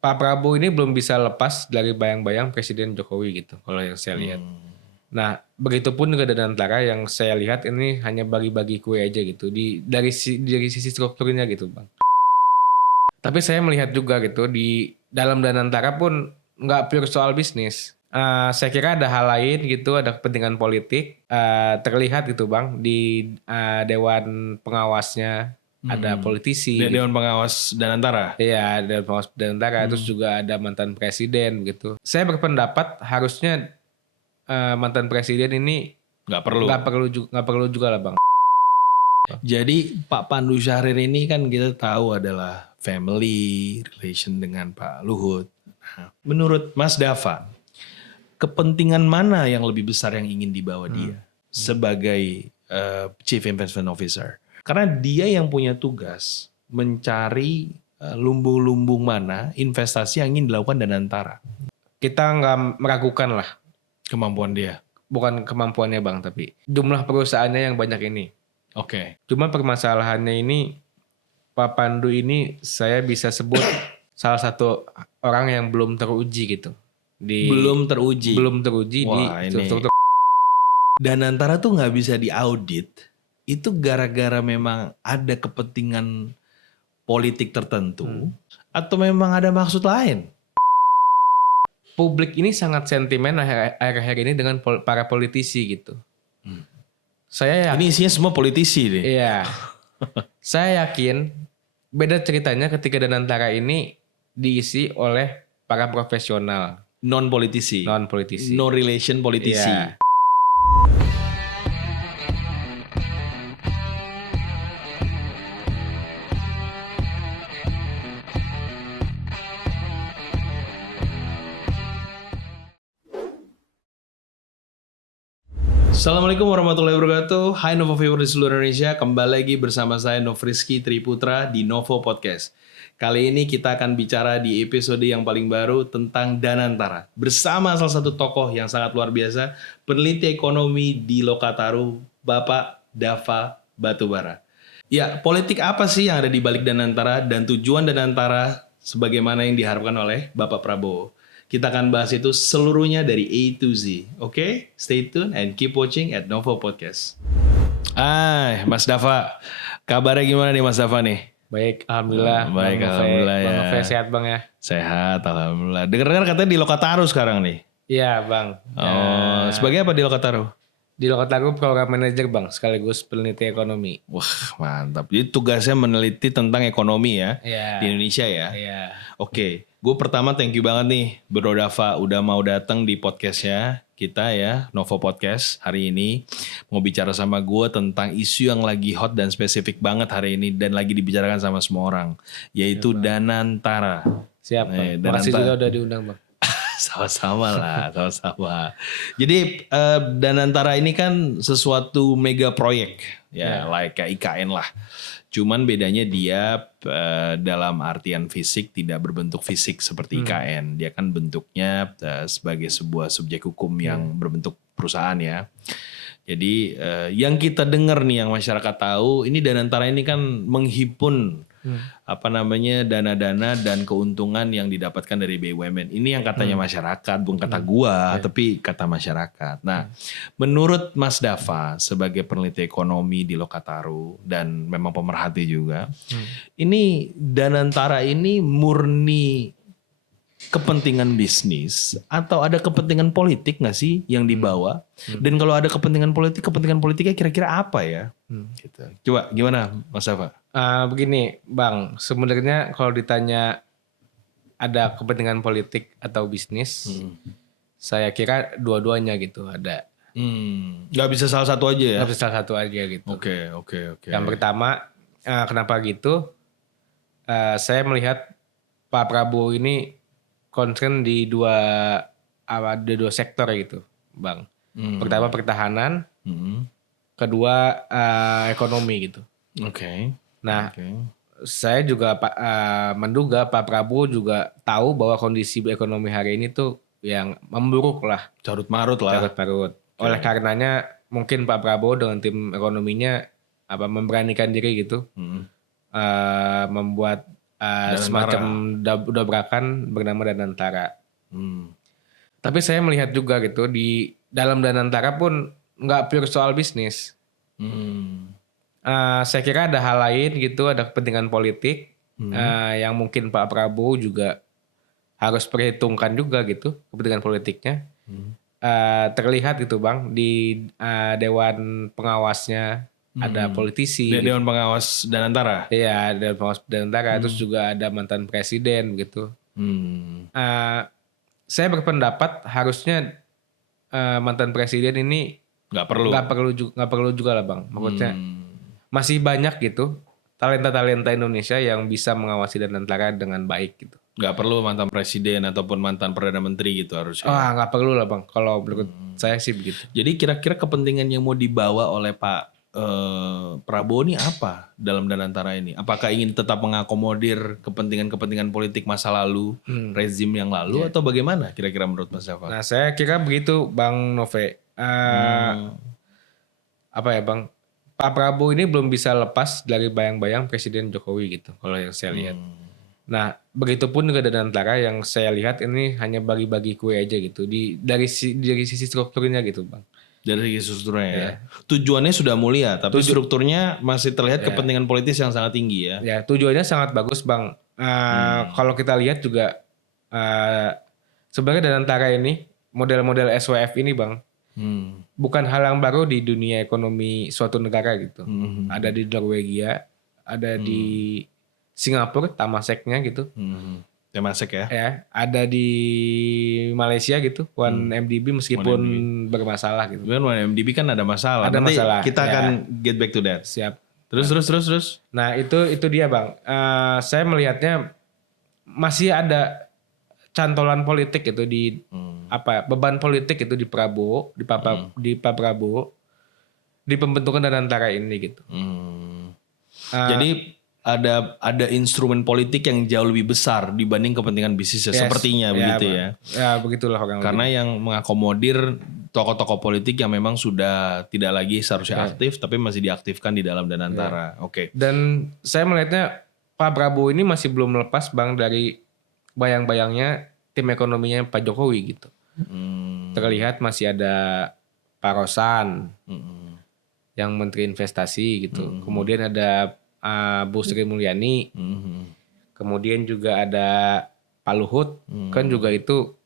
Pak Prabowo ini belum bisa lepas dari bayang-bayang Presiden Jokowi gitu kalau yang saya lihat. Nah, begitupun juga Danantara yang saya lihat ini hanya bagi-bagi kue aja gitu dari sisi strukturnya gitu, Bang. Tapi saya melihat juga gitu di dalam Danantara pun nggak pure soal bisnis. Saya kira ada hal lain gitu, ada kepentingan politik terlihat gitu, Bang, di Dewan Pengawasnya ada politisi. Dewan Pengawas Danantara. Iya, Dewan Pengawas Danantara, terus juga ada mantan presiden gitu. Saya berpendapat harusnya mantan presiden ini Nggak perlu juga lah, Bang. Jadi Pak Pandu Syahrir ini kan kita tahu adalah family relation dengan Pak Luhut. Nah, menurut Mas Dava, kepentingan mana yang lebih besar yang ingin dibawa dia sebagai Chief Investment Officer? Karena dia yang punya tugas mencari lumbung-lumbung mana investasi yang ingin dilakukan Danantara. Kita nggak meragukan lah Kemampuan dia. bukan kemampuannya, Bang, tapi jumlah perusahaannya yang banyak ini. Oke. Cuma permasalahannya ini Pak Pandu ini saya bisa sebut salah satu orang yang belum teruji gitu. Belum teruji. Wah, di ini. struktur. Danantara tuh nggak bisa diaudit. Itu gara-gara memang ada kepentingan politik tertentu atau memang ada maksud lain? Publik ini sangat sentimen akhir-akhir ini dengan para politisi gitu. Saya yakin. Ini isinya semua politisi nih. Iya. Saya yakin beda ceritanya ketika Danantara ini diisi oleh para profesional. Non-politisi. No relation politisi. Iya. Assalamualaikum warahmatullahi wabarakatuh. Hai Novo Viewer di seluruh Indonesia. Kembali lagi bersama saya Nofriski Triputra di Novo Podcast. Kali ini kita akan bicara di episode yang paling baru tentang Danantara. Bersama salah satu tokoh yang sangat luar biasa, peneliti ekonomi di Lokataru, Bapak Dava Batubara. Ya, politik apa sih yang ada di balik Danantara dan tujuan Danantara sebagaimana yang diharapkan oleh Bapak Prabowo? Kita akan bahas itu seluruhnya dari A to Z. Oke? Stay tuned and keep watching at Novo Podcast. Mas Dava. Kabarnya gimana nih Mas Dava nih? Baik, alhamdulillah. Baik, alhamdulillah ya. Bang Nove sehat, Bang ya? Sehat, alhamdulillah. Dengar-dengar katanya di Lokataru sekarang nih. Iya, Bang. Oh, sebagai apa di Lokataru? Di Lokataru program manager, Bang, sekaligus peneliti ekonomi. Wah, mantap. Jadi tugasnya meneliti tentang ekonomi ya, Iya. di Indonesia ya. Iya. Oke, gue pertama thank you banget nih Bro Dava udah mau datang di podcastnya kita ya, Novo Podcast hari ini. Mau bicara sama gue tentang isu yang lagi hot dan spesifik banget hari ini dan lagi dibicarakan sama semua orang, yaitu Danantara. Siap, Bang. Makasih juga udah diundang, Bang. Sama-sama lah, sama-sama. Jadi Danantara ini kan sesuatu mega proyek ya, like kayak IKN lah. Cuman bedanya dia dalam artian fisik tidak berbentuk fisik seperti IKN. Dia kan bentuknya sebagai sebuah subjek hukum yang berbentuk perusahaan ya. Jadi yang kita dengar nih yang masyarakat tahu, ini Danantara ini kan menghimpun dana-dana dan keuntungan yang didapatkan dari BUMN. Ini yang katanya masyarakat, bukan kata gua, tapi kata masyarakat. Nah, menurut Mas Dava sebagai peneliti ekonomi di Lokataru dan memang pemerhati juga, ini Danantara ini murni kepentingan bisnis atau ada kepentingan politik nggak sih yang dibawa? Dan kalau ada kepentingan politiknya kira-kira apa ya? Gitu. Coba gimana Mas Dava? Begini, Bang. Sebenarnya kalau ditanya ada kepentingan politik atau bisnis, saya kira dua-duanya gitu ada. Nggak bisa salah satu aja ya? Nggak bisa salah satu aja gitu. Oke. Yang pertama, kenapa gitu? Saya melihat Pak Prabowo ini concern di dua sektor gitu, Bang. Pertama pertahanan, kedua ekonomi gitu. Oke. Nah, saya juga menduga Pak Prabowo juga tahu bahwa kondisi ekonomi hari ini tuh yang memburuk lah. Carut marut lah. Oleh karenanya mungkin Pak Prabowo dengan tim ekonominya memberanikan diri gitu, membuat Danantara. semacam dobrakan bernama Danantara. Hmm. Tapi saya melihat juga gitu di dalam Danantara pun nggak pure soal bisnis. Hmm. Saya kira ada hal lain gitu, ada kepentingan politik yang mungkin Pak Prabowo juga harus perhitungkan juga gitu kepentingan politiknya. Terlihat gitu Bang di Dewan Pengawasnya ada politisi. Gitu. Dewan Pengawas Danantara. Iya, Dewan Pengawas Danantara, terus juga ada mantan presiden gitu. Hmm. Saya berpendapat harusnya mantan presiden ini Nggak perlu. nggak perlu juga lah Bang. Maksudnya masih banyak gitu talenta-talenta Indonesia yang bisa mengawasi Danantara dengan baik gitu. Nggak perlu mantan presiden ataupun mantan perdana menteri gitu harusnya. Nggak perlu lah Bang. Kalau menurut saya sih begitu. Jadi kira-kira kepentingan yang mau dibawa oleh Pak Prabowo ini apa dalam Danantara ini? Apakah ingin tetap mengakomodir kepentingan-kepentingan politik masa lalu, rezim yang lalu, atau bagaimana kira-kira menurut Mas Jafar? Nah saya kira begitu Bang Nove. Apa ya Bang? Pak Prabowo ini belum bisa lepas dari bayang-bayang Presiden Jokowi gitu. Kalau yang saya lihat. Nah begitupun juga Danantara yang saya lihat ini hanya bagi-bagi kue aja gitu. Dari sisi strukturnya gitu Bang. Dari segi strukturnya ya. Tujuannya sudah mulia, tapi strukturnya masih terlihat kepentingan politis yang sangat tinggi ya. Ya tujuannya sangat bagus Bang. Kalau kita lihat juga sebenarnya Danantara ini model-model SWF ini Bang bukan hal yang baru di dunia ekonomi suatu negara gitu. Ada di Norwegia, ada di Singapura, Tamaseknya gitu. Temasek ya. Ya, ada di Malaysia gitu, 1MDB meskipun bermasalah gitu. Kan 1MDB kan ada masalah. Ada Nanti masalah, kita ya. akan get back to that. Siap. Terus. Nah itu dia Bang. Saya melihatnya masih ada cantolan politik itu di beban politik itu di Prabowo, di Pak Prabowo di pembentukan Danantara ini gitu. Jadi ada instrumen politik yang jauh lebih besar dibanding kepentingan bisnisnya. Sepertinya begitu ya. Ya begitulah orang. Karena yang mengakomodir tokoh-tokoh politik yang memang sudah tidak lagi seharusnya aktif, tapi masih diaktifkan di dalam Danantara. Oke. Dan saya melihatnya Pak Prabowo ini masih belum lepas Bang dari bayang-bayangnya tim ekonominya Pak Jokowi gitu. Terlihat masih ada Pak Rosan yang Menteri Investasi gitu. Kemudian ada Bu Sri Mulyani. Kemudian juga ada Pak Luhut. Kan juga itu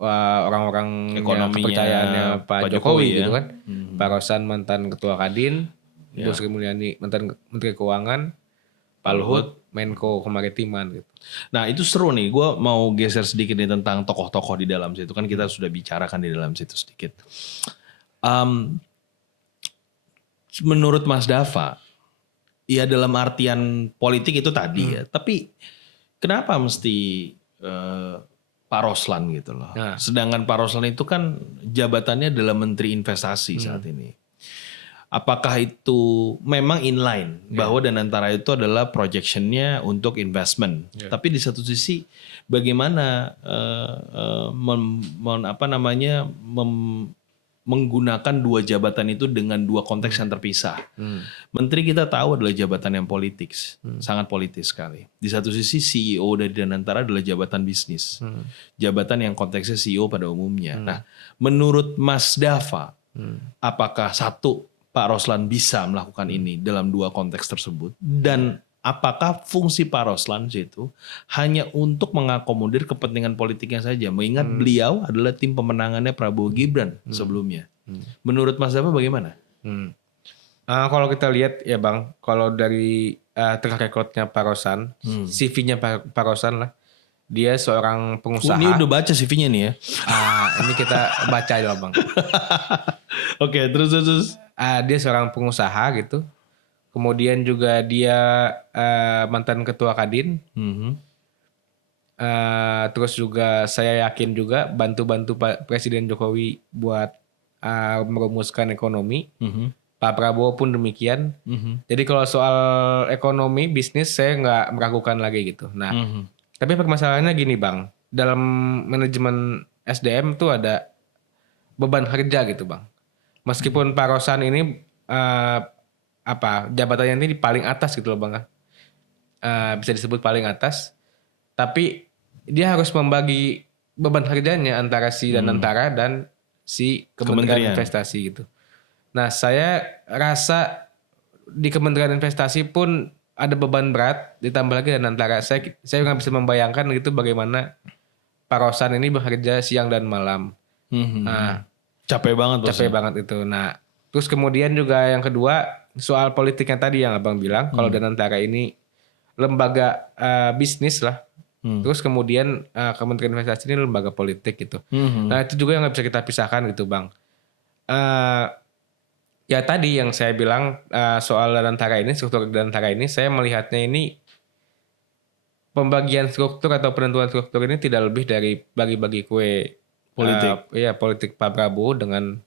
orang-orang kepercayaannya Pak Jokowi gitu kan. Pak Rosan mantan Ketua Kadin. Bu Sri Mulyani mantan Menteri Keuangan. Pak Luhut Menko Kemaritiman gitu. Nah itu seru nih, gue mau geser sedikit nih tentang tokoh-tokoh di dalam situ. Kan kita sudah bicarakan di dalam situ sedikit. Menurut Mas Dava, ya dalam artian politik itu tadi ya. Tapi kenapa mesti Pak Roslan gitu loh. Sedangkan Pak Roslan itu kan jabatannya adalah Menteri Investasi saat ini. Apakah itu memang inline bahwa Danantara itu adalah projectionnya untuk investment, tapi di satu sisi bagaimana menggunakan dua jabatan itu dengan dua konteks yang terpisah. Menteri kita tahu adalah jabatan yang politik, sangat politis sekali. Di satu sisi CEO dari Danantara adalah jabatan bisnis, jabatan yang konteksnya CEO pada umumnya. Nah, menurut Mas Dava, apakah satu Pak Roslan bisa melakukan ini dalam dua konteks tersebut? Dan apakah fungsi Pak Roslan itu hanya untuk mengakomodir kepentingan politiknya saja? Mengingat beliau adalah tim pemenangannya Prabowo Gibran sebelumnya. Menurut Mas Dava bagaimana? Kalau kita lihat ya Bang, kalau dari track recordnya Pak Roslan, CV-nya Pak Roslan lah, dia seorang pengusaha. Ini udah baca CV-nya nih ya? Ini kita baca lah Bang. Oke, terus. Dia seorang pengusaha gitu. Kemudian juga dia mantan ketua Kadin. Terus juga saya yakin juga bantu-bantu Pak Presiden Jokowi buat merumuskan ekonomi. Pak Prabowo pun demikian. Jadi kalau soal ekonomi, bisnis saya nggak meragukan lagi gitu. Nah, tapi permasalahannya gini Bang. Dalam manajemen SDM tuh ada beban kerja gitu Bang. Meskipun Pak Rosan ini jabatannya ini di paling atas gitu loh Bang. bisa disebut paling atas, tapi dia harus membagi beban kerjanya antara si Danantara dan si Kementerian Kementerian. Investasi gitu. Nah, saya rasa di Kementerian Investasi pun ada beban berat, ditambah lagi Danantara. Saya nggak bisa membayangkan gitu bagaimana Pak Rosan ini bekerja siang dan malam. Nah, Capek banget bosnya. capek banget itu. Nah, terus kemudian juga yang kedua soal politiknya tadi yang abang bilang, kalau Danantara ini lembaga bisnis lah. Terus kemudian Kementerian Investasi ini lembaga politik gitu. Nah itu juga yang nggak bisa kita pisahkan gitu bang. Ya tadi yang saya bilang soal Danantara ini, struktur Danantara ini, saya melihatnya ini pembagian struktur atau penentuan struktur ini tidak lebih dari bagi-bagi kue Politik. politik Pak Prabowo dengan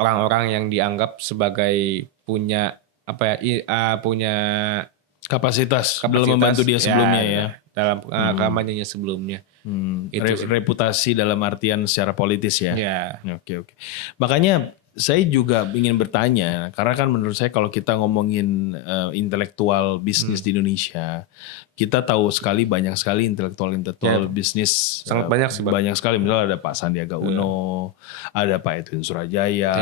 orang-orang yang dianggap sebagai punya punya Kapasitas dalam membantu dia sebelumnya ya. dalam kampanyenya sebelumnya. Reputasi dalam artian secara politis ya. Ya. Oke. Makanya saya juga ingin bertanya, karena kan menurut saya kalau kita ngomongin intelektual bisnis di Indonesia, kita tahu sekali banyak sekali intelektual bisnis. Sangat banyak sih, Bang. Banyak sekali, misalnya ada Pak Sandiaga Uno, ada Pak Edwin Surajaya.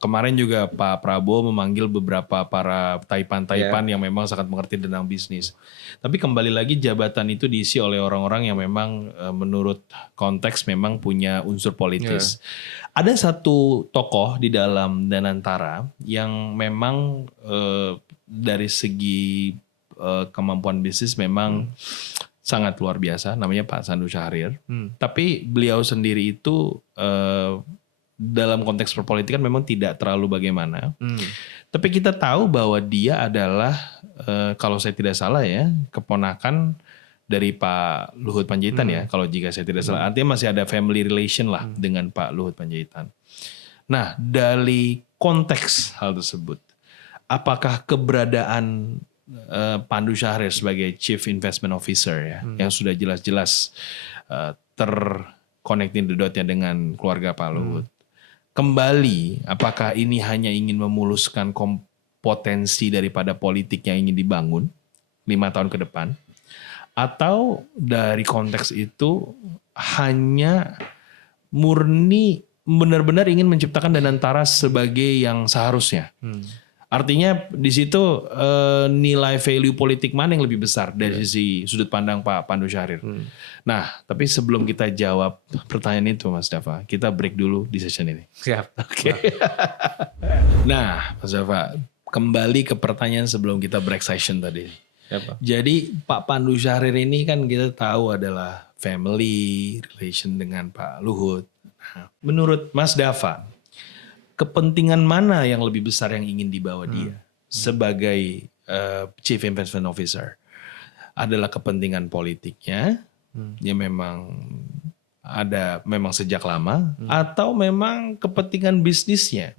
Kemarin juga Pak Prabowo memanggil beberapa para taipan-taipan yang memang sangat mengerti tentang bisnis. Tapi kembali lagi jabatan itu diisi oleh orang-orang yang memang menurut konteks memang punya unsur politis. Ada satu tokoh di dalam Danantara yang memang dari segi kemampuan bisnis memang sangat luar biasa, namanya Pak Sandu Syahrir. Tapi beliau sendiri itu dalam konteks perpolitikan memang tidak terlalu bagaimana. Tapi kita tahu bahwa dia adalah kalau saya tidak salah ya, keponakan dari Pak Luhut Panjaitan ya, kalau jika saya tidak salah. Artinya masih ada family relation lah dengan Pak Luhut Panjaitan. Nah, dari konteks hal tersebut, apakah keberadaan Pandu Syahrir sebagai Chief Investment Officer ya, yang sudah jelas-jelas terconnecting the dot-nya dengan keluarga Pak Luhut, kembali apakah ini hanya ingin memuluskan potensi daripada politik yang ingin dibangun 5 tahun ke depan, atau dari konteks itu hanya murni benar-benar ingin menciptakan Danantara sebagai yang seharusnya. Artinya di situ nilai value politik mana yang lebih besar dari sisi sudut pandang Pak Pandu Syahrir. Nah, tapi sebelum kita jawab pertanyaan itu Mas Dava, kita break dulu di session ini. Siap. Oke. Nah, Mas Dava, kembali ke pertanyaan sebelum kita break session tadi. Siapa? Jadi Pak Pandu Syahrir ini kan kita tahu adalah family relation dengan Pak Luhut. Nah, menurut Mas Dava, kepentingan mana yang lebih besar yang ingin dibawa dia sebagai Chief Investment Officer? Adalah kepentingan politiknya yang memang ada memang sejak lama atau memang kepentingan bisnisnya?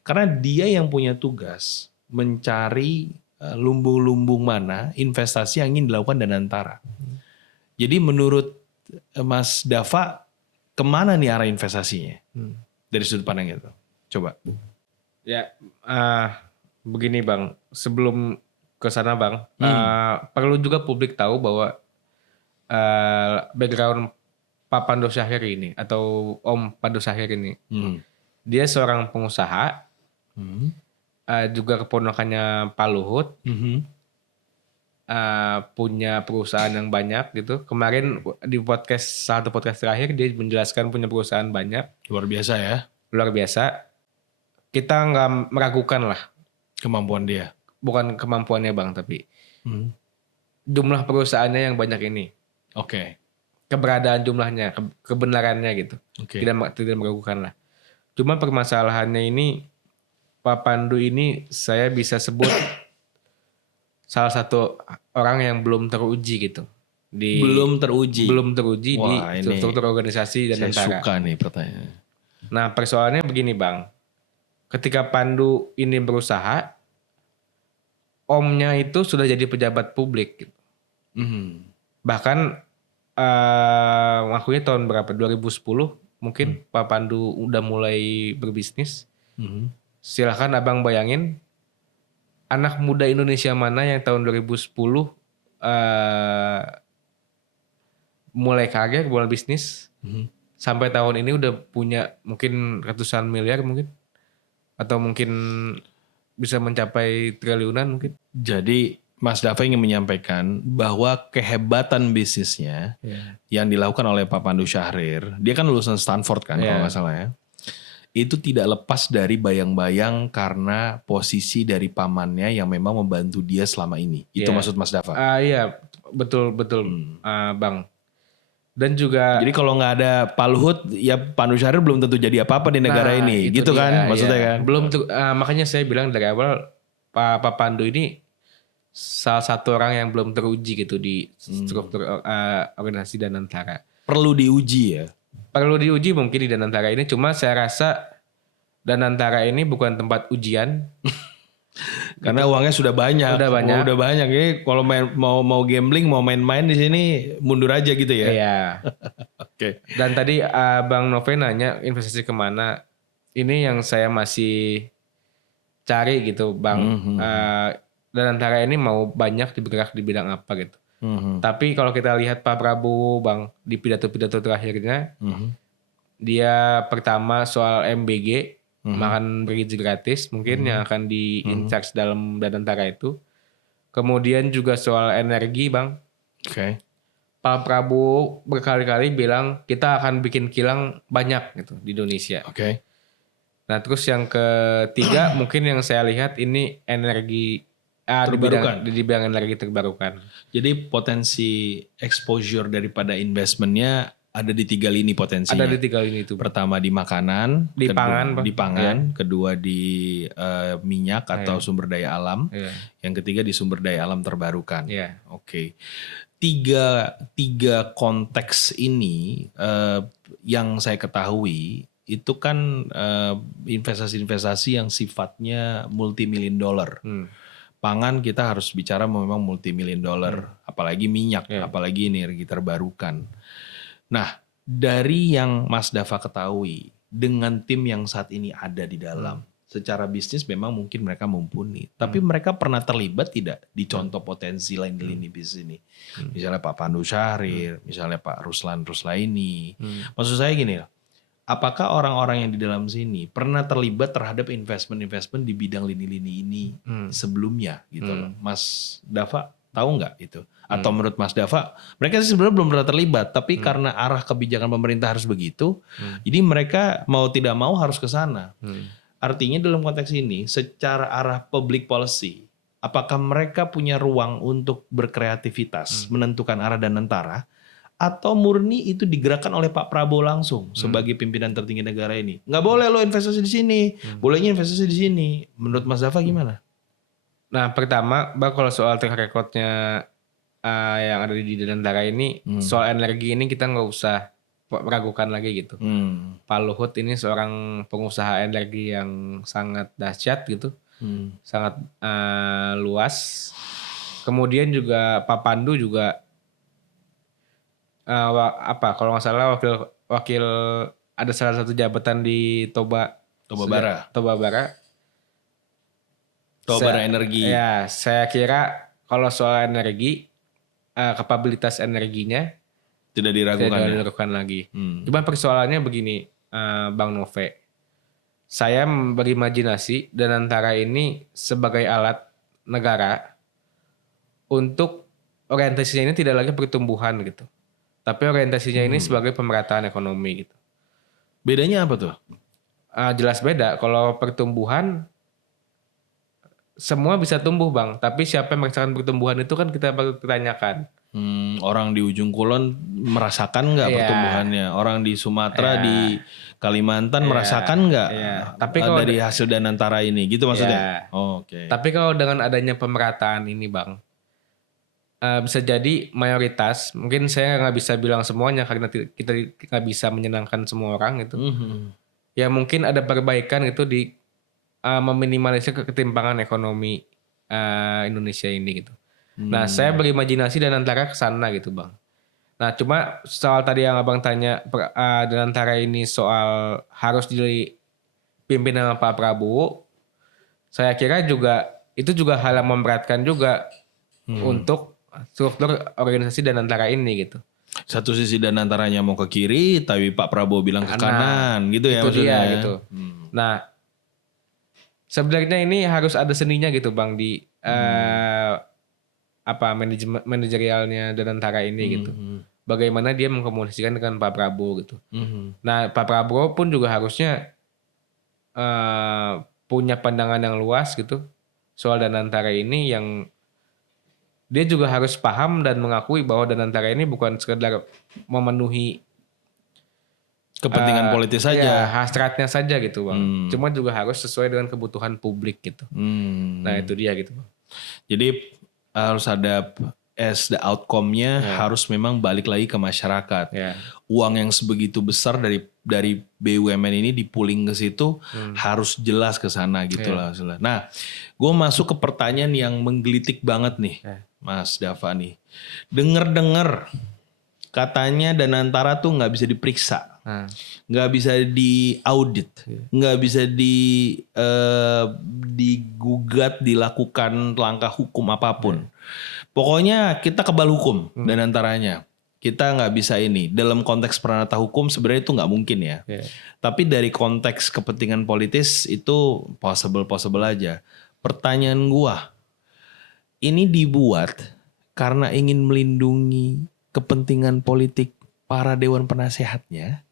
Karena dia yang punya tugas mencari lumbung-lumbung mana investasi yang ingin dilakukan Danantara. Jadi menurut Mas Dava, kemana nih arah investasinya dari sudut pandang itu? Coba. Ya, begini Bang, sebelum ke sana Bang, perlu juga publik tahu bahwa background Pak Pandu Syahrir ini atau Om Pandu Syahrir ini, dia seorang pengusaha, juga keponakannya Pak Luhut, punya perusahaan yang banyak gitu. Kemarin di satu podcast terakhir dia menjelaskan punya perusahaan banyak. Luar biasa ya. Luar biasa. Kita nggak meragukan lah kemampuan dia. Bukan kemampuannya Bang, tapi jumlah perusahaannya yang banyak ini. Oke. Keberadaan jumlahnya, kebenarannya gitu. Tidak meragukan lah. Cuma permasalahannya ini, Pak Pandu ini saya bisa sebut salah satu orang yang belum teruji gitu. Belum teruji Wah, di struktur organisasi dan Saya suka nih pertanyaannya. Nah, persoalannya begini Bang. Ketika Pandu ini berusaha, omnya itu sudah jadi pejabat publik gitu. Bahkan ngakunya tahun berapa? 2010 mungkin Pak Pandu udah mulai berbisnis. Silahkan abang bayangin anak muda Indonesia mana yang tahun 2010 mulai karir, mulai bisnis, sampai tahun ini udah punya mungkin ratusan miliar mungkin, atau mungkin bisa mencapai triliunan mungkin. Jadi Mas Dava ingin menyampaikan bahwa kehebatan bisnisnya yang dilakukan oleh Pak Pandu Syahrir, dia kan lulusan Stanford kan kalau nggak salah ya, itu tidak lepas dari bayang-bayang karena posisi dari pamannya yang memang membantu dia selama ini. Itu maksud Mas Dava? Iya, betul Bang. Dan juga jadi kalau nggak ada Pak Luhut, ya Pandu Syahrir belum tentu jadi apa-apa di negara ini, gitu kan maksudnya kan? Belum makanya saya bilang dari awal Pak Pandu ini salah satu orang yang belum teruji gitu di struktur organisasi Danantara. Perlu diuji ya? Perlu diuji mungkin di Danantara ini, cuma saya rasa Danantara ini bukan tempat ujian. Karena uangnya sudah banyak. Udah banyak. Jadi kalau mau gambling, mau main-main di sini mundur aja gitu ya. Iya. Oke. Dan tadi Bang Nove nanya investasi kemana. Ini yang saya masih cari gitu Bang. Dan antara ini mau banyak bergerak di bidang apa gitu. Tapi kalau kita lihat Pak Prabowo Bang di pidato-pidato terakhirnya, dia pertama soal MBG, makan bergizi gratis mungkin yang akan di-in-charge dalam Danantara itu. Kemudian juga soal energi Bang. Oke. Pak Prabowo berkali-kali bilang kita akan bikin kilang banyak gitu di Indonesia. Oke. Nah terus yang ketiga mungkin yang saya lihat ini energi di bidang energi terbarukan. Jadi potensi exposure daripada investmentnya ada di 3 lini potensinya. Ada di 3 lini itu. Pertama di makanan, di pangan, kedua di minyak atau sumber daya alam, yang ketiga di sumber daya alam terbarukan. Oke. Tiga konteks ini yang saya ketahui itu kan investasi-investasi yang sifatnya multi-million dollar. Pangan kita harus bicara memang multi-million dollar, apalagi minyak, apalagi energi terbarukan. Nah, dari yang Mas Dava ketahui, dengan tim yang saat ini ada di dalam, secara bisnis memang mungkin mereka mumpuni. Tapi mereka pernah terlibat tidak di contoh potensi lain di lini bisnis ini? Misalnya Pak Pandu Syahrir, misalnya Pak Ruslan Ruslaini. Maksud saya gini, apakah orang-orang yang di dalam sini pernah terlibat terhadap investment di bidang lini-lini ini sebelumnya gitu loh. Mas Dava tahu nggak itu? Atau menurut Mas Dava, mereka sih sebenarnya belum pernah terlibat, tapi karena arah kebijakan pemerintah harus begitu, jadi mereka mau tidak mau harus ke sana. Artinya dalam konteks ini, secara arah public policy, apakah mereka punya ruang untuk berkreativitas, menentukan arah Danantara, atau murni itu digerakkan oleh Pak Prabowo langsung sebagai pimpinan tertinggi negara ini? Nggak boleh lo investasi di sini, bolehnya investasi di sini. Menurut Mas Dava gimana? Nah pertama, Bang, kalau soal track recordnya yang ada di Danantara ini, soal energi ini kita nggak usah meragukan lagi gitu. Pak Luhut ini seorang pengusaha energi yang sangat dahsyat gitu, sangat luas. Kemudian juga Pak Pandu juga kalau nggak salah wakil ada salah satu jabatan di Toba Bara Energi. Ya, saya kira kalau soal energi, kapabilitas energinya tidak diragukan lagi. Cuma persoalannya begini, Bang Nove. Saya berimajinasi Danantara ini sebagai alat negara untuk orientasinya ini tidak lagi pertumbuhan gitu. Tapi orientasinya ini sebagai pemerataan ekonomi gitu. Bedanya apa tuh? Jelas beda. Kalau pertumbuhan semua bisa tumbuh Bang. Tapi siapa yang merasakan pertumbuhan itu kan kita perlu tanyakan. Orang di ujung kulon merasakan nggak pertumbuhannya? Orang di Sumatera, di Kalimantan merasakan nggak? Tapi kalau dari hasil Danantara ini, gitu maksudnya? Oke. Tapi kalau dengan adanya pemerataan ini Bang, bisa jadi mayoritas, mungkin saya nggak bisa bilang semuanya karena kita nggak bisa menyenangkan semua orang gitu. Ya mungkin ada perbaikan itu di meminimalisir ketimpangan ekonomi Indonesia ini gitu. Nah saya berimajinasi Danantara ke sana gitu Bang. Nah cuma soal tadi yang Abang tanya, Danantara ini soal harus dipimpin sama Pak Prabowo, saya kira juga itu juga hal yang memberatkan juga untuk organisasi Danantara ini gitu. Satu sisi Danantaranya mau ke kiri, tapi Pak Prabowo bilang ke kanan, gitu ya itu maksudnya. dia gitu. Nah, sebenarnya ini harus ada seninya gitu Bang di manajerialnya Danantara ini gitu. Bagaimana dia mengkomunikasikan dengan Pak Prabowo gitu. Nah, Pak Prabowo pun juga harusnya punya pandangan yang luas gitu soal Danantara ini, yang dia juga harus paham dan mengakui bahwa Danantara ini bukan sekedar memenuhi Kepentingan politis ya, saja. hasratnya saja gitu Bang. Cuma juga harus sesuai dengan kebutuhan publik gitu. Nah itu dia gitu Bang. Jadi harus ada the outcome-nya harus memang balik lagi ke masyarakat. Uang yang sebegitu besar dari BUMN ini dipuling ke situ harus jelas ke sana gitu lah. Nah, gue masuk ke pertanyaan yang menggelitik banget nih, Mas Dava nih. Dengar-dengar katanya Danantara tuh nggak bisa diperiksa, nggak bisa diaudit, nggak bisa digugat, dilakukan langkah hukum apapun. Pokoknya kita kebal hukum Danantaranya. Kita nggak bisa ini. Dalam konteks peranata hukum sebenarnya itu nggak mungkin ya. Tapi dari konteks kepentingan politis itu possible aja. Pertanyaan gua, ini dibuat karena ingin melindungi kepentingan politik para dewan penasehatnya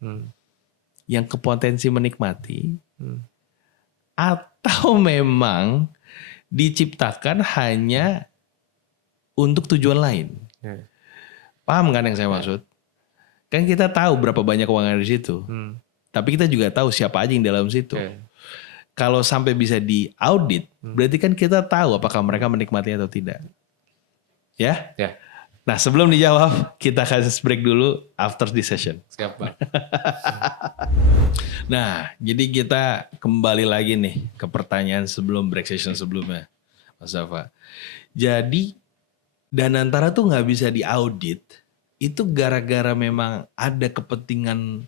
yang kepotensi menikmati, atau memang diciptakan hanya untuk tujuan lain. Paham kan yang saya maksud? Kan kita tahu berapa banyak keuangan di situ. Tapi kita juga tahu siapa aja yang dalam situ. Kalau sampai bisa diaudit, berarti kan kita tahu apakah mereka menikmatinya atau tidak. Ya? Nah, sebelum dijawab, kita kasih break dulu after this session. Siap Bang. Nah, jadi kita kembali lagi nih ke pertanyaan sebelum break session sebelumnya, Mas Dava. Jadi Danantara tuh nggak bisa diaudit, itu gara-gara memang ada kepentingan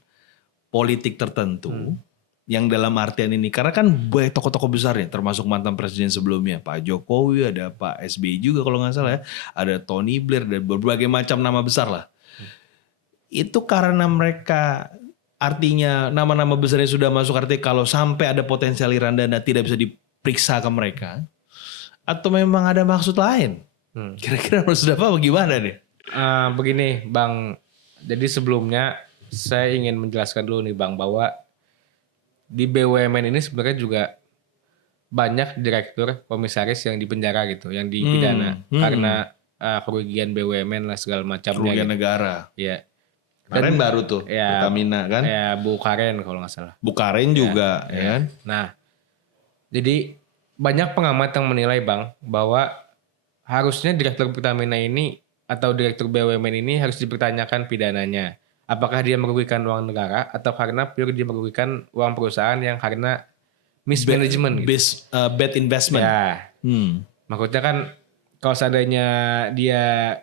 politik tertentu yang dalam artian ini, karena kan banyak tokoh-tokoh besar ya, termasuk mantan presiden sebelumnya, Pak Jokowi, ada Pak SBY juga kalau nggak salah ya, ada Tony Blair, dan berbagai macam nama besar lah. Itu karena mereka, artinya nama-nama besarnya sudah masuk, artinya kalau sampai ada potensi aliran dana tidak bisa diperiksa ke mereka, atau memang ada maksud lain? Kira-kira harus apa gimana nih? Begini Bang, jadi sebelumnya saya ingin menjelaskan dulu nih Bang, bahwa di BUMN ini sebenarnya juga banyak direktur komisaris yang dipenjara gitu, yang dipidana karena kerugian BUMN lah segala macamnya. Kerugian gitu. negara. Iya. Karen baru tuh, Pertamina kan? Ya Bu Karen kalau nggak salah. Bu Karen juga, ya kan? Nah, jadi banyak pengamat yang menilai Bang bahwa harusnya direktur Pertamina ini atau direktur BUMN ini harus dipertanyakan pidananya. Apakah dia merugikan uang negara atau karena pure dia merugikan uang perusahaan yang karena mismanagement gitu. Bad investment. Ya. Maksudnya kan kalau seandainya dia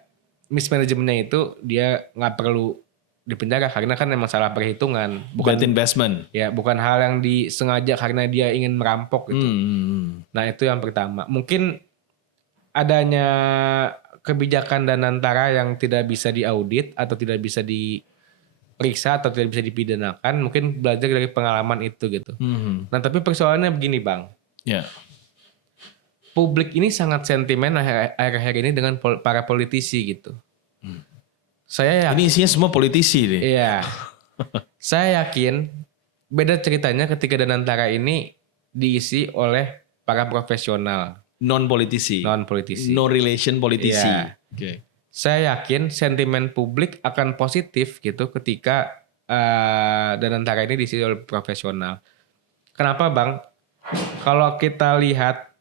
mismanajemennya itu, dia nggak perlu dipenjara karena kan memang salah perhitungan. Bad investment. Ya, bukan hal yang disengaja karena dia ingin merampok gitu. Nah itu yang pertama. Mungkin adanya kebijakan Danantara yang tidak bisa diaudit atau tidak bisa diperiksa atau tidak bisa dipidanakan, mungkin belajar dari pengalaman itu gitu. Nah tapi persoalannya begini Bang, publik ini sangat sentimen akhir-akhir ini dengan para politisi gitu. Saya yakin, ini isinya semua politisi nih. Iya, saya yakin beda ceritanya ketika Danantara ini diisi oleh para profesional. Non politisi. No relation politisi. Iya. Saya yakin sentimen publik akan positif gitu ketika Danantara ini diisi oleh profesional. Kenapa Bang? Kalau kita lihat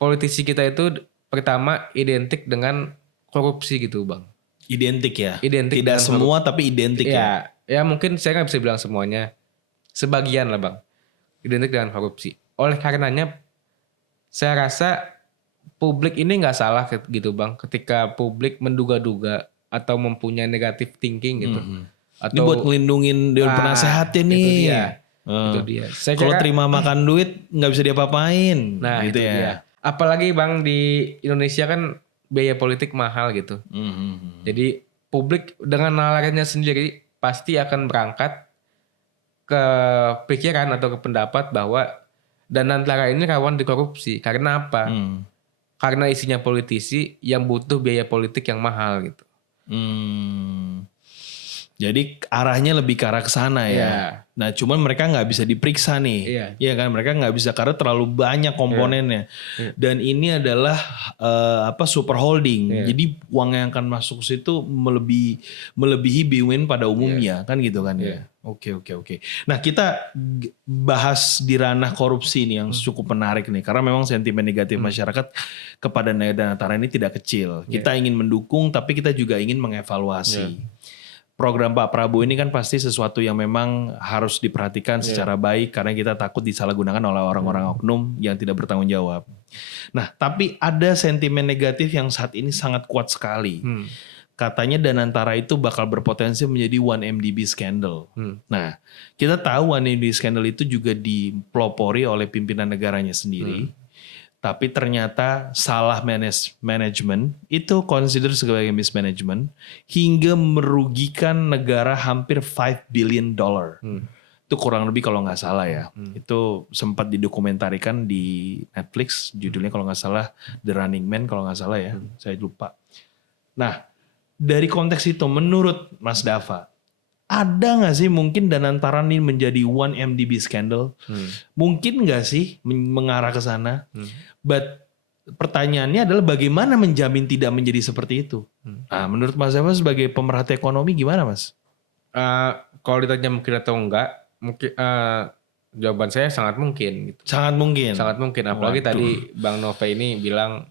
politisi kita itu pertama identik dengan korupsi gitu Bang. Identik ya? Identik. Tidak semua tapi identik ya? Ya mungkin saya nggak bisa bilang semuanya. Sebagian lah Bang. Identik dengan korupsi. Oleh karenanya saya rasa publik ini nggak salah gitu Bang, ketika publik menduga-duga atau mempunyai negatif thinking gitu. Atau ini buat ngelindungin dewan penasehatnya nih. Itu dia. Kalau terima makan duit nggak bisa diapa-apain. Nah gitu itu dia. Apalagi Bang di Indonesia kan biaya politik mahal gitu. Hmm. Jadi publik dengan nalarnya sendiri pasti akan berangkat ke pikiran atau ke pendapat bahwa Danantara ini rawan dikorupsi. Karena apa? Karena isinya politisi yang butuh biaya politik yang mahal gitu. Jadi arahnya lebih ke arah ke sana ya. Iya. Nah, cuman mereka nggak bisa diperiksa nih. Iya. Iya kan, mereka nggak bisa karena terlalu banyak komponennya. Dan ini adalah super holding. Jadi uang yang akan masuk ke situ melebihi BUMN pada umumnya, kan gitu kan ya. Oke. Nah, kita bahas di ranah korupsi nih yang cukup menarik nih, karena memang sentimen negatif masyarakat kepada Danantara ini tidak kecil. Kita ingin mendukung, tapi kita juga ingin mengevaluasi. Program Pak Prabowo ini kan pasti sesuatu yang memang harus diperhatikan secara baik karena kita takut disalahgunakan oleh orang-orang oknum yang tidak bertanggung jawab. Nah, tapi ada sentimen negatif yang saat ini sangat kuat sekali. Katanya Danantara itu bakal berpotensi menjadi 1MDB scandal. Nah, kita tahu 1MDB scandal itu juga dipelopori oleh pimpinan negaranya sendiri. Tapi ternyata salah manajemen itu consider sebagai mismanagement hingga merugikan negara hampir $5 billion. Itu kurang lebih kalau nggak salah ya. Itu sempat didokumentarikan di Netflix, judulnya kalau nggak salah The Running Man kalau nggak salah ya, saya lupa. Nah, dari konteks itu menurut Mas Dava, ada nggak sih mungkin Danantara ini menjadi 1MDB scandal? Mungkin nggak sih mengarah ke sana? But pertanyaannya adalah bagaimana menjamin tidak menjadi seperti itu? Nah, menurut Mas Dava sebagai pemerhati ekonomi gimana Mas? Kalau ditanya mungkin atau enggak, mungkin jawaban saya sangat mungkin. Gitu. Sangat mungkin. Sangat mungkin. Apalagi tadi Bang Nove ini bilang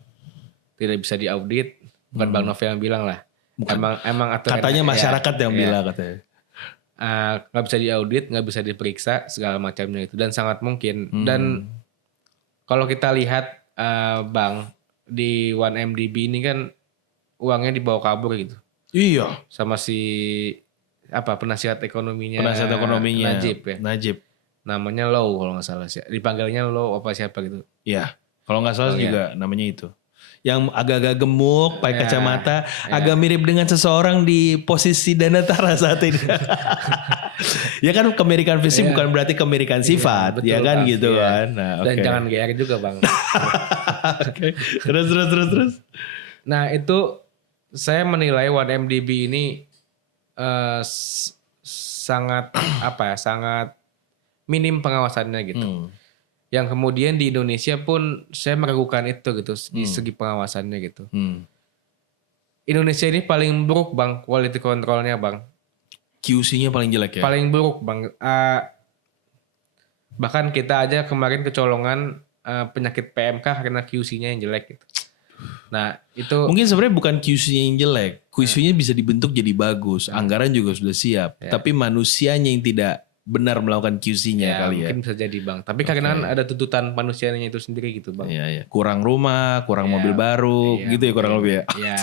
tidak bisa diaudit. Bukan Bang Nove yang bilang lah. Bukan. Emang aturan. Katanya masyarakat yang bilang katanya. Nggak bisa diaudit, nggak bisa diperiksa segala macamnya itu dan sangat mungkin. Dan kalau kita lihat Bang di 1MDB ini kan uangnya dibawa kabur gitu. Iya. Sama si penasihat ekonominya. Najib ya. Najib. Namanya Low kalau nggak salah sih. Dipanggilnya Low apa siapa gitu. Iya. Kalau nggak salah juga namanya itu. Yang agak-agak gemuk, pakai kacamata, agak mirip dengan seseorang di posisi Danantara saat ini. Ya kan kemirikan fisik bukan berarti kemirikan sifat, betul, ya kan Bang. gitu kan. Nah, dan jangan GR juga Bang. Terus. Nah itu saya menilai 1MDB ini sangat sangat minim pengawasannya gitu. Yang kemudian di Indonesia pun saya meragukan itu gitu di segi pengawasannya gitu. Indonesia ini paling buruk Bang quality controlnya Bang. QC-nya paling jelek ya? Paling buruk Bang. Bahkan kita aja kemarin kecolongan penyakit PMK karena QC-nya yang jelek gitu. Nah itu mungkin sebenarnya bukan QC-nya yang jelek. QC-nya bisa dibentuk jadi bagus. Anggaran juga sudah siap. Tapi manusianya yang tidak benar melakukan QC-nya kali ya. Mungkin bisa jadi Bang. Tapi karena ada tuntutan manusianya itu sendiri gitu Bang. Iya. Kurang rumah, kurang mobil baru, gitu ya kurang lebih ya. Iya.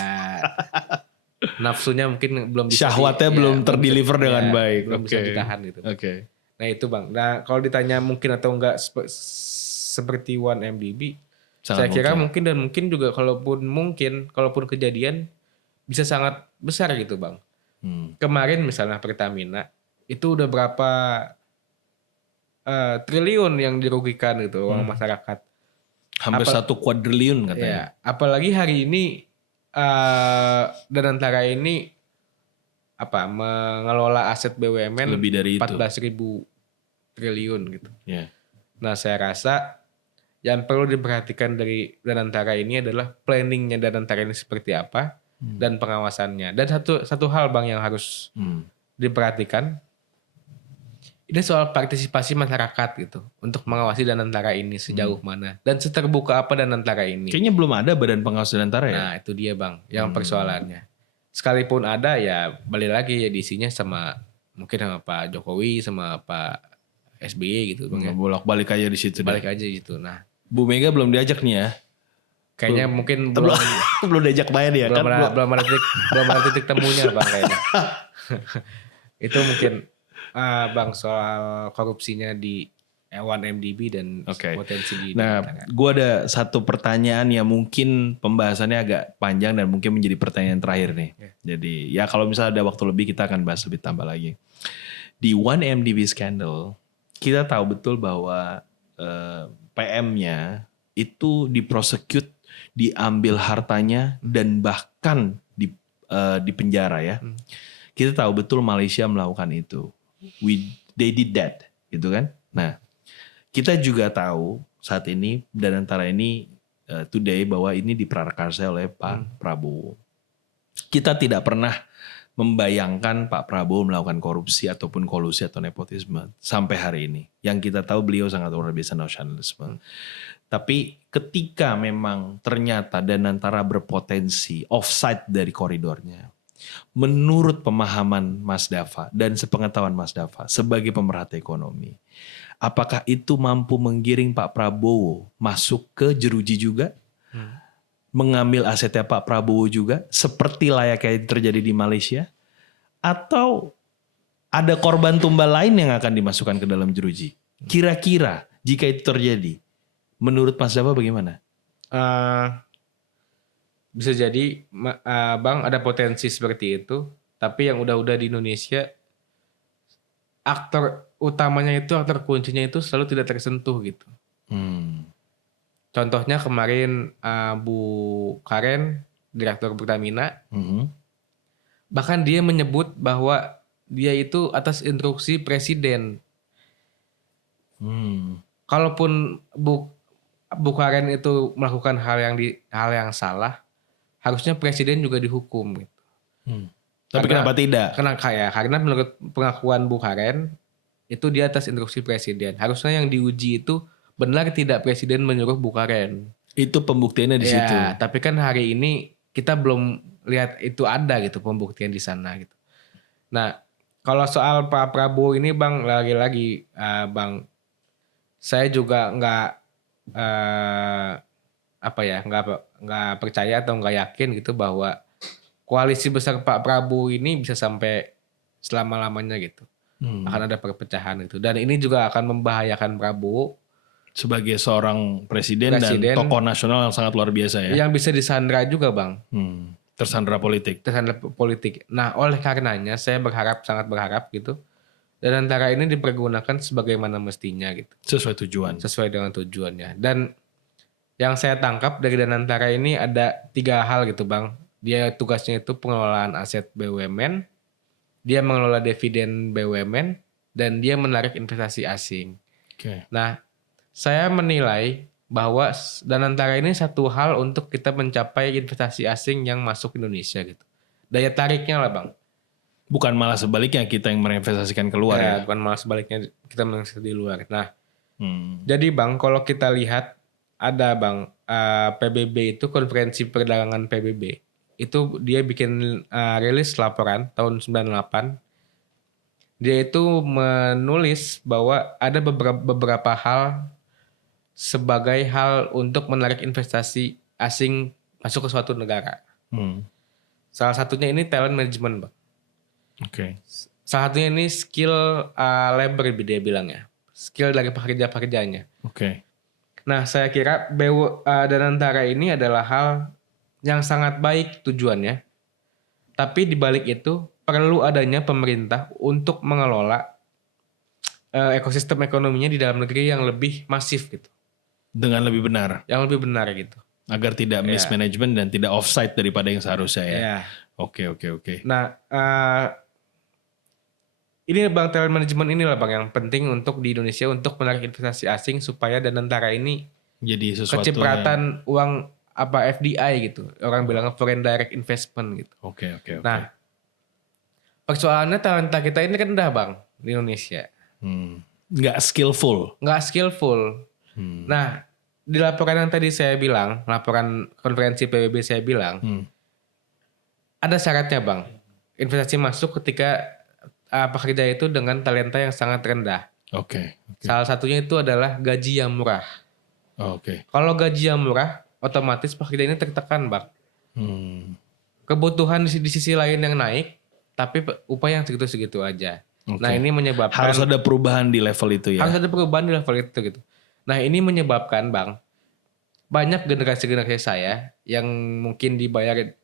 Nafsunya mungkin belum bisa. Syahwatnya belum terdeliver dengan baik. Belum bisa ditahan gitu. Oke. Nah itu Bang. Nah kalau ditanya mungkin atau enggak seperti 1MDB, saya kira mungkin dan mungkin juga kalaupun kejadian bisa sangat besar gitu Bang. Kemarin misalnya Pertamina itu udah berapa triliun yang dirugikan gitu uang masyarakat. Hampir 1 kuadriliun katanya. Ya, apalagi hari ini Danantara ini mengelola aset BUMN lebih dari 14.000 triliun gitu. Yeah. Nah saya rasa yang perlu diperhatikan dari Danantara ini adalah planningnya Danantara ini seperti apa dan pengawasannya. Dan satu hal Bang yang harus diperhatikan. Ini soal partisipasi masyarakat gitu untuk mengawasi Danantara ini sejauh mana dan seterbuka apa Danantara ini. Kayaknya belum ada badan pengawas Danantara ya. Nah itu dia Bang yang persoalannya. Sekalipun ada ya balik lagi ya diisinya sama mungkin sama Pak Jokowi sama Pak SBY gitu Bang ya. Bolak-balik aja di situ. Balik aja gitu. Nah Bu Mega belum diajak nih ya. Kayaknya mungkin belum diajak main ya belum kan. Belum ada titik temunya Bang kayaknya. Itu mungkin Bang soal korupsinya di 1MDB dan Oke. potensi di Nah, Danantara. gue ada satu pertanyaan yang mungkin pembahasannya agak panjang dan mungkin menjadi pertanyaan terakhir nih. Jadi ya kalau misalnya ada waktu lebih kita akan bahas lebih tambah lagi. Di 1MDB scandal, kita tahu betul bahwa PM-nya itu diprosecute, diambil hartanya dan bahkan di penjara ya. Kita tahu betul Malaysia melakukan itu. They did that, gitu kan? Nah, kita juga tahu saat ini Danantara ini today bahwa ini diprakarsai oleh Pak Prabowo. Kita tidak pernah membayangkan Pak Prabowo melakukan korupsi ataupun kolusi atau nepotisme sampai hari ini. Yang kita tahu beliau sangat luar biasa nasionalisme. Tapi ketika memang ternyata Danantara berpotensi offside dari koridornya, menurut pemahaman Mas Dava dan sepengetahuan Mas Dava sebagai pemerhati ekonomi, apakah itu mampu menggiring Pak Prabowo masuk ke jeruji juga? Mengambil asetnya Pak Prabowo juga seperti layaknya terjadi di Malaysia? Atau ada korban tumbal lain yang akan dimasukkan ke dalam jeruji? Kira-kira jika itu terjadi, menurut Mas Dava bagaimana? Bisa jadi Bang ada potensi seperti itu, tapi yang udah-udah di Indonesia aktor utamanya itu, aktor kuncinya itu selalu tidak tersentuh gitu. Contohnya kemarin Bu Karen, Direktur Pertamina, bahkan dia menyebut bahwa dia itu atas instruksi Presiden. Kalaupun Bu Karen itu melakukan hal yang salah, harusnya Presiden juga dihukum gitu. Tapi kenapa tidak? Karena menurut pengakuan Bu Karen itu dia atas instruksi Presiden. Harusnya yang diuji itu benar tidak Presiden menyuruh Bu Karen. Itu pembuktiannya di situ. Ya, tapi kan hari ini kita belum lihat itu ada gitu pembuktian di sana gitu. Nah, kalau soal Pak Prabowo ini Bang, lagi-lagi Bang, saya juga nggak percaya atau nggak yakin gitu bahwa koalisi besar Pak Prabowo ini bisa sampai selama-lamanya gitu. Akan ada perpecahan gitu. Dan ini juga akan membahayakan Prabowo sebagai seorang presiden dan tokoh nasional yang sangat luar biasa ya. Yang bisa disandra juga Bang. Tersandra politik. Tersandra politik. Nah, oleh karenanya saya sangat berharap gitu. Dan antara ini dipergunakan sebagaimana mestinya gitu. Sesuai tujuan. Sesuai dengan tujuannya. Dan yang saya tangkap dari Danantara ini ada 3 hal gitu Bang. Dia tugasnya itu pengelolaan aset BUMN, dia mengelola dividen BUMN, dan dia menarik investasi asing. Nah, saya menilai bahwa Danantara ini satu hal untuk kita mencapai investasi asing yang masuk Indonesia gitu. Daya tariknya lah Bang. Bukan malah sebaliknya kita yang menginvestasikan keluar ya. Bukan malah sebaliknya kita menginvestasi di luar. Nah, jadi Bang kalau kita lihat ada Bang PBB itu konferensi perdagangan PBB. Itu dia bikin rilis laporan tahun 98. Dia itu menulis bahwa ada beberapa hal sebagai hal untuk menarik investasi asing masuk ke suatu negara. Salah satunya ini talent management, Bang. Salah satunya ini skill labor dia bilangnya. Skill dari pekerja-pekerjanya. Nah, saya kira Danantara ini adalah hal yang sangat baik tujuannya. Tapi di balik itu perlu adanya pemerintah untuk mengelola ekosistem ekonominya di dalam negeri yang lebih masif gitu. Dengan lebih benar. Yang lebih benar gitu. Agar tidak mismanagement dan tidak offside daripada yang seharusnya ya. Oke. Nah, ini Bang, talent management inilah Bang yang penting untuk di Indonesia untuk menarik investasi asing supaya Danantara ini jadi sesuatu kecipratan uang FDI gitu. Orang bilang foreign direct investment gitu. Oke. Nah, persoalannya talenta kita ini kan rendah Bang di Indonesia. Nggak skillful. Nah, di laporan yang tadi saya bilang, laporan konferensi PBB saya bilang, ada syaratnya Bang. Investasi masuk ketika pekerja itu dengan talenta yang sangat rendah. Salah satunya itu adalah gaji yang murah. Kalau gaji yang murah, otomatis pekerja ini tertekan Bang. Kebutuhan di sisi lain yang naik, tapi upah yang segitu-segitu aja. Oke. Nah ini menyebabkan Harus ada perubahan di level itu ya. harus ada perubahan di level itu gitu. Nah ini menyebabkan Bang, banyak generasi-generasi saya yang mungkin dibayar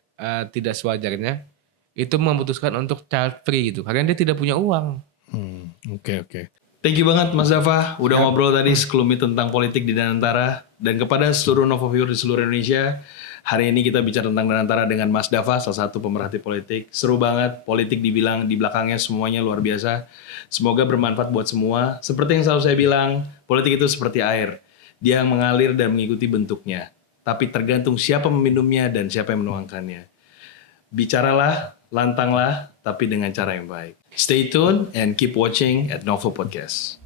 tidak sewajarnya itu memutuskan untuk child free gitu karena dia tidak punya uang. Oke. Thank you banget Mas Dava udah ngobrol tadi sekelumit tentang politik di Danantara, dan kepada seluruh Novo viewer di seluruh Indonesia. Hari ini kita bicara tentang Danantara dengan Mas Dava, salah satu pemerhati politik. Seru banget, politik dibilang di belakangnya semuanya luar biasa. Semoga bermanfaat buat semua. Seperti yang selalu saya bilang, politik itu seperti air. Dia mengalir dan mengikuti bentuknya. Tapi tergantung siapa meminumnya dan siapa yang menuangkannya. Bicaralah, lantanglah, tapi dengan cara yang baik. Stay tuned and keep watching at Novo Podcast.